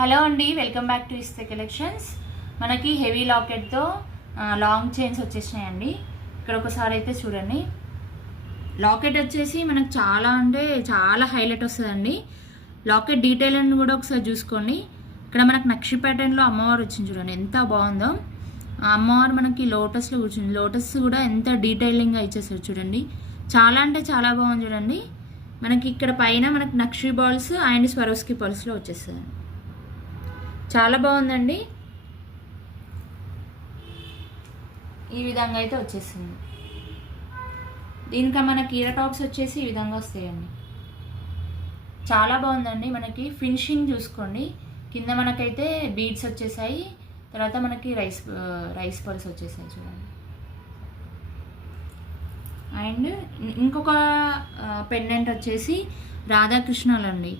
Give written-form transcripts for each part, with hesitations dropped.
Hello అండి, welcome back to ఇస్తే collections. మనకి హెవీ లాకెట్తో లాంగ్ చైన్స్ వచ్చేసినాయండి. ఇక్కడ ఒకసారి అయితే చూడండి. లాకెట్ వచ్చేసి మనకు చాలా అంటే చాలా హైలైట్ వస్తుందండి. లాకెట్ డీటెయిల్ అని కూడా ఒకసారి చూసుకోండి. ఇక్కడ మనకు నక్షి ప్యాటర్న్లో అమ్మవారు వచ్చింది చూడండి, ఎంత బాగుందో. ఆ అమ్మవారు మనకి లోటస్లో కూర్చుంది. లోటస్ కూడా ఎంత డీటెయిలింగ్గా ఇచ్చేసారు చూడండి, చాలా అంటే చాలా బాగుంది చూడండి. మనకి ఇక్కడ పైన మనకి నక్షి బాల్స్ అండ్ స్వరోస్కి పల్స్లో వచ్చేస్తుంది. చాలా బాగుందండి. ఈ విధంగా అయితే వచ్చేసింది. దీనికి మనకి ఇయర్ టాప్స్ వచ్చేసి ఈ విధంగా వస్తాయండి. చాలా బాగుందండి. మనకి ఫినిషింగ్ చూసుకోండి. కింద మనకైతే బీడ్స్ వచ్చేసాయి, తర్వాత మనకి రైస్ పల్స్ వచ్చేసాయి చూడండి. అండ్ ఇంకొక పెండెంట్ వచ్చేసి రాధాకృష్ణలు అండి.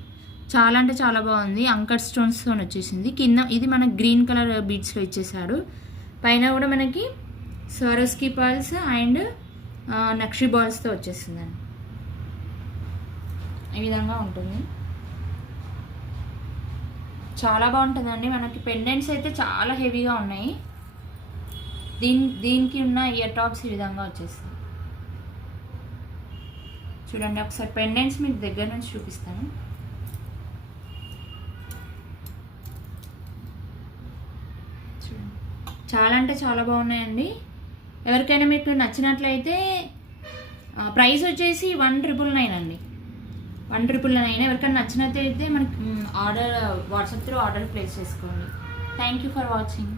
చాలా అంటే చాలా బాగుంది. అంకర్ స్టోన్స్తో వచ్చేసింది. కింద ఇది మనకి గ్రీన్ కలర్ బీడ్స్లో ఇచ్చేసాడు. పైన కూడా మనకి స్వరోస్కి పర్ల్స్ అండ్ నక్షి బాల్స్తో వచ్చేసిందండి. ఈ విధంగా ఉంటుంది. చాలా బాగుంటుందండి. మనకి పెండెంట్స్ అయితే చాలా హెవీగా ఉన్నాయి. దీనికి ఉన్న ఇయర్ టాప్స్ ఈ విధంగా వచ్చేస్తాయి చూడండి. ఒకసారి పెండెంట్స్ మీకు దగ్గర నుంచి చూపిస్తాను. చాలా అంటే చాలా బాగున్నాయండి. ఎవరికైనా మీకు నచ్చినట్లయితే ప్రైస్ వచ్చేసి 1999 అండి. 1999. ఎవరికైనా నచ్చినట్లయితే మనకి order WhatsApp through order place చేసుకోండి. Thank you for watching.